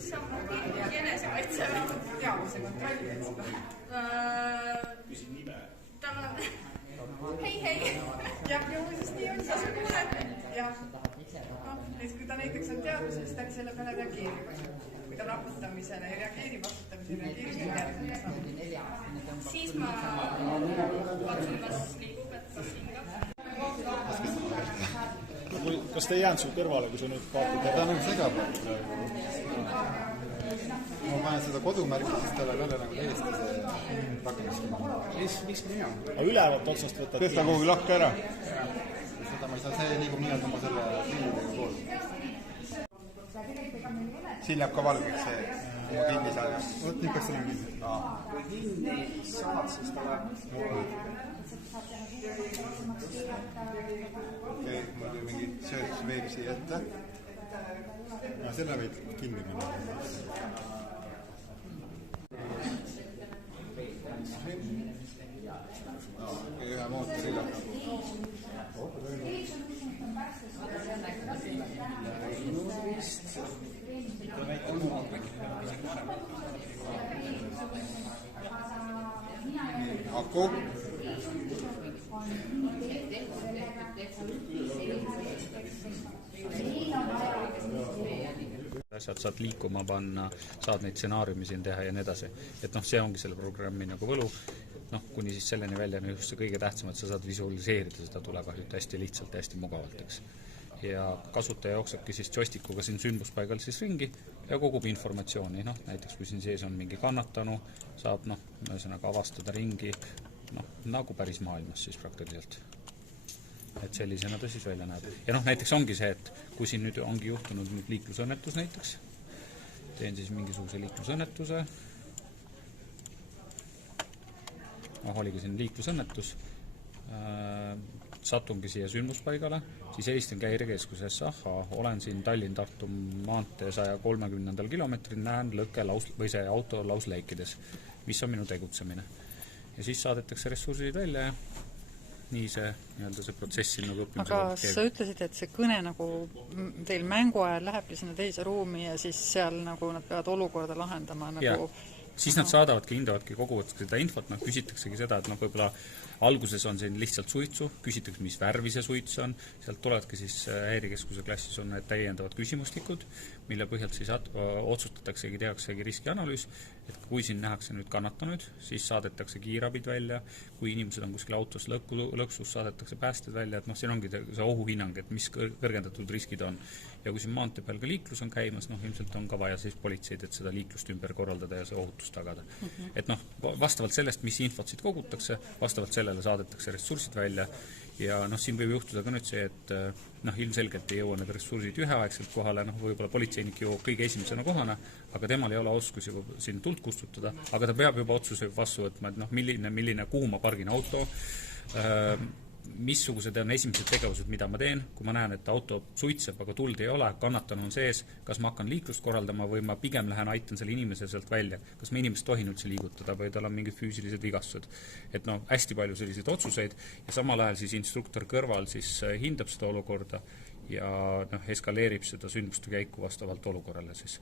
See on mingi enesekaitse teadvuse kontrolli, et seda. Tal on hei. Ja muuseas nii on, sa kuuled. Ja kui ta näiteks on teadvuses, siis ta selle peale reageerib. Kui ta raputamisele ei reageeri, vastutamisele reageerib. Siis ma katsun, kas liigub, et kas hingab. Kas te ei jäänud sul kõrvale, kui sa nüüd vaatad? Ta on segapalt praegu. Ma panen seda kodumärki, siis tal on jälle nagu täiesti see rakenduskin. Miks nii on? Aga ülevalt otsast võtad? Tõsta kuhugi lahka ära. Seda ma ei saa, see liigub nii, et ma selle pillidega koos. Siin jääb ka valgeks see kinni saada. Võt nii, kas selle on kinni? Kui kinni saad, siis tuleb... Okei, mul oli mingi söötusveeb siia ette. Ja selle võid kinni panna. Ühe mootoriga. Aku. Asjad saad liikuma panna, saad neid stsenaariumi siin teha ja nii edasi. Et see ongi selle programmi nagu võlu. Kuni siis selleni välja just see kõige tähtsam, et sa saad visualiseerida seda tulekahjut hästi lihtsalt, hästi mugavalt, eks. Ja kasutaja jooksebki siis joystikuga siin sündmuspaigal siis ringi ja kogub informatsiooni. Näiteks kui siin sees on mingi kannatanu, saab ühesõnaga avastada ringi, nagu päris maailmas siis praktiliselt. Et sellisena ta siis välja näeb. Ja näiteks ongi see, et kui siin nüüd ongi juhtunud nüüd liiklusõnnetus näiteks, teen siis mingisuguse liiklusõnnetuse, oligi siin liiklusõnnetus, satungi siia sündmuspaigale, siis helistan häirekeskusesse, olen siin Tallinn-Tartu maantee 130. kilomeetril, näen lõkke või see auto lausleikides, mis on minu tegutsemine. Ja siis saadetakse ressursid välja ja nii see protsess siin nagu õppimisega. Aga sa ütlesid, et see kõne nagu teil mängu ajal lähebki sinna teise ruumi ja siis seal nagu nad peavad olukorda lahendama nagu... Ja, siis nad saadavadki, hindavadki, koguvadki seda infot, küsitaksegi seda, et võib-olla alguses on siin lihtsalt suitsu, küsitakse, mis värvi see suits on, sealt tulevadki siis häirekeskuse klassis on need täiendavad küsimustikud, mille põhjalt siis otsustataksegi, tehaksegi riskianalüüs, et kui siin nähakse nüüd kannatanuid, siis saadetakse kiirabid välja, kui inimesed on kuskil autos lõksus, saadetakse päästed välja, et siin ongi see ohuhinnang, et mis kõrgendatud riskid on. Ja kui siin maantee peal ka liiklus on käimas, ilmselt on ka vaja siis politseid, et seda liiklust ümber korraldada ja see ohutust tagada. Et vastavalt sellest, mis infot siit kogutakse, vastavalt sellele saadetakse ressursid välja ja siin võib juhtuda ka nüüd see, et ilmselgelt ei jõua need ressursid üheaegselt kohale, võib-olla politseinik jõuab kõige esimesena kohana, aga temal ei ole oskusi siin tuld kustutada, aga ta peab juba otsuse vastu võtma, et milline, kuhu ma pargin auto, missugused on esimesed tegevused, mida ma teen, kui ma näen, et auto suitseb, aga tuld ei ole, kannatanu on sees, kas ma hakkan liiklust korraldama või ma pigem lähen aitan selle inimese sealt välja, kas ma inimest tohin üldse liigutada või tal on mingid füüsilised vigastused. Et hästi palju selliseid otsuseid ja samal ajal siis instruktor kõrval siis hindab seda olukorda ja eskaleerib seda sündmuste käiku vastavalt olukorrale siis.